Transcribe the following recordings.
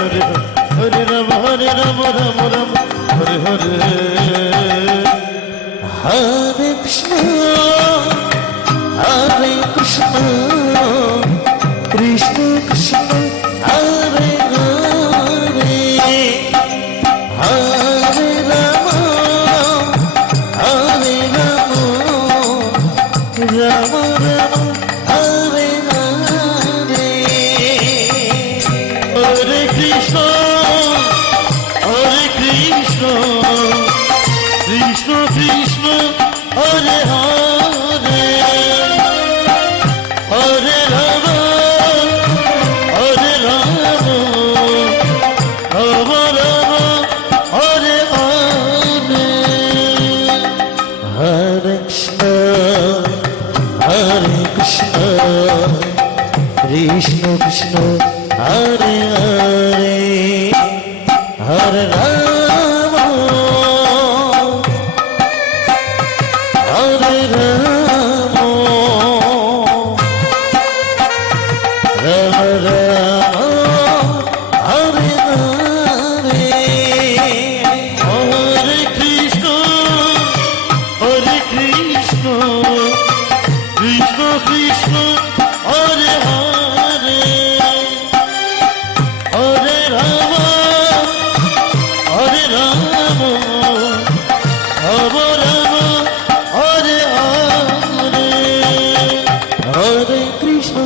Hare Rama Hare Rama Rama Rama Hare Hare Hare Krishna Hare Krishna Krishna Krishna Hare Hare Hare Rama Hare Rama Rama Rama Hare Hare Hare Krishna Hare Krishna Krishna Krishna Hare Hare Hare Rama Hare Rama Rama Rama Hare Hare Hare Krishna Hare Krishna Krishna Krishna Hare Hare Hare Rama Hare Rama Rama Rama Hare Hare Hare Krishna Hare Krishna Krishna Krishna Hare Hare Hare Rama Hare Rama Rama Rama Hare Hare Hare Krishna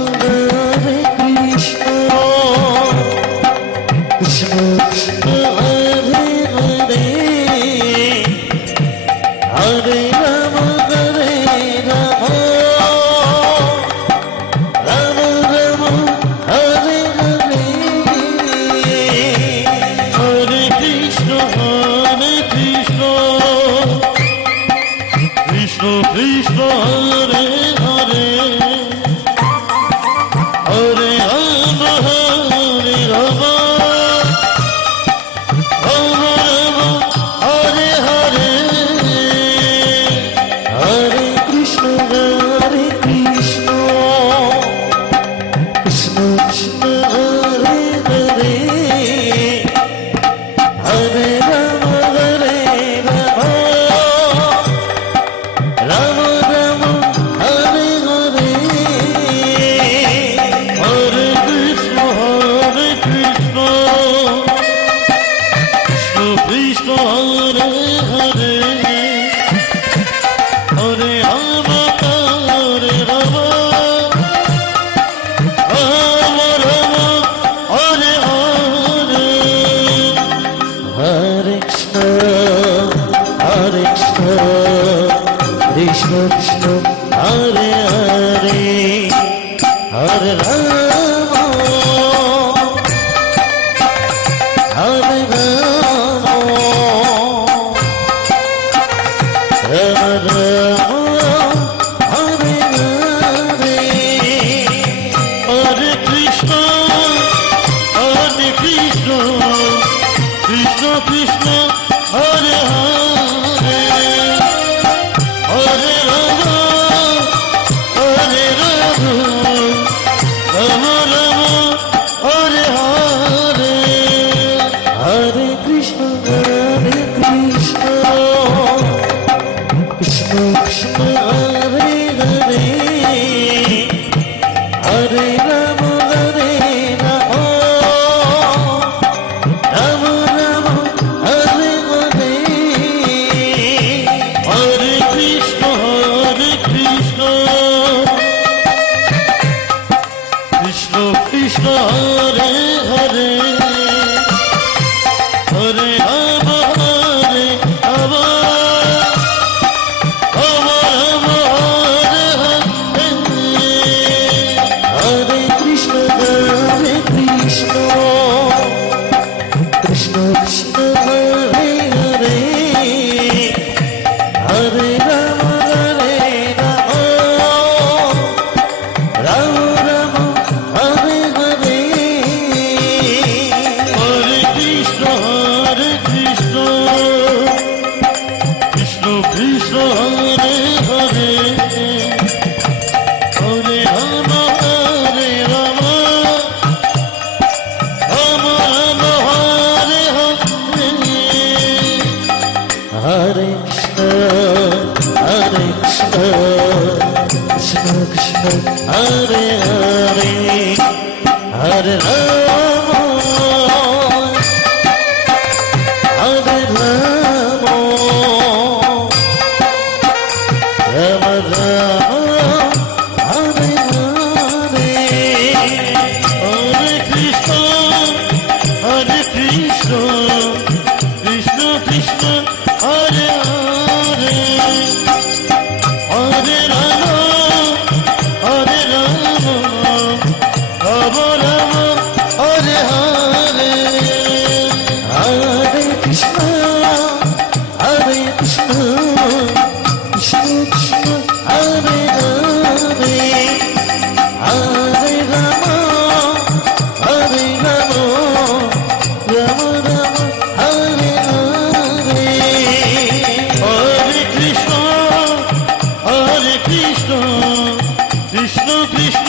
Krishna Krishna Hare Hare Hare Rama Hare Rama Rama Rama Hare Hare Hare Krishna Krishna Krishna Hare Hare Hare Rama Hare Rama Rama Rama Hare Hare Hare Krishna Krishna Krishna Hare Hare Hare Rama Hare Rama Rama Rama Hare Hare Hare Krishna Krishna Krishna Hare Hare Hare Rama Hare Rama Rama Rama Hare Hare Hare Krishna Krishna Krishna Hare Hare Hare Rama Hare Rama Rama Rama Hare Hare Hare Krishna Krishna Krishna Hare Hare Hare Rama Hare Rama Rama Rama Hare Hare Hare Krishna Krishna Krishna Hare Hare Hare Rama Hare Rama Rama Rama Hare Hare Hare Krishna Krishna Krishna Hare Hare Hare Rama Hare Rama Rama Rama Hare Hare Hare Krishna Krishna Krishna Hare Hare Hare Rama Hare Rama Rama Rama Hare Hare Krishna Krishna Hare Hare Hare Ram Hare Ram Ram Ram Hare Hare Hare Krishna Krishna Krishna Hare Hare Hare Ram Hare Ram Ram Ram Hare Hare Hare Krishna Krishna Krishna Hare Hare Hare Ram Hare Ram Ram Ram Hare Hare Hare Krishna Krishna Krishna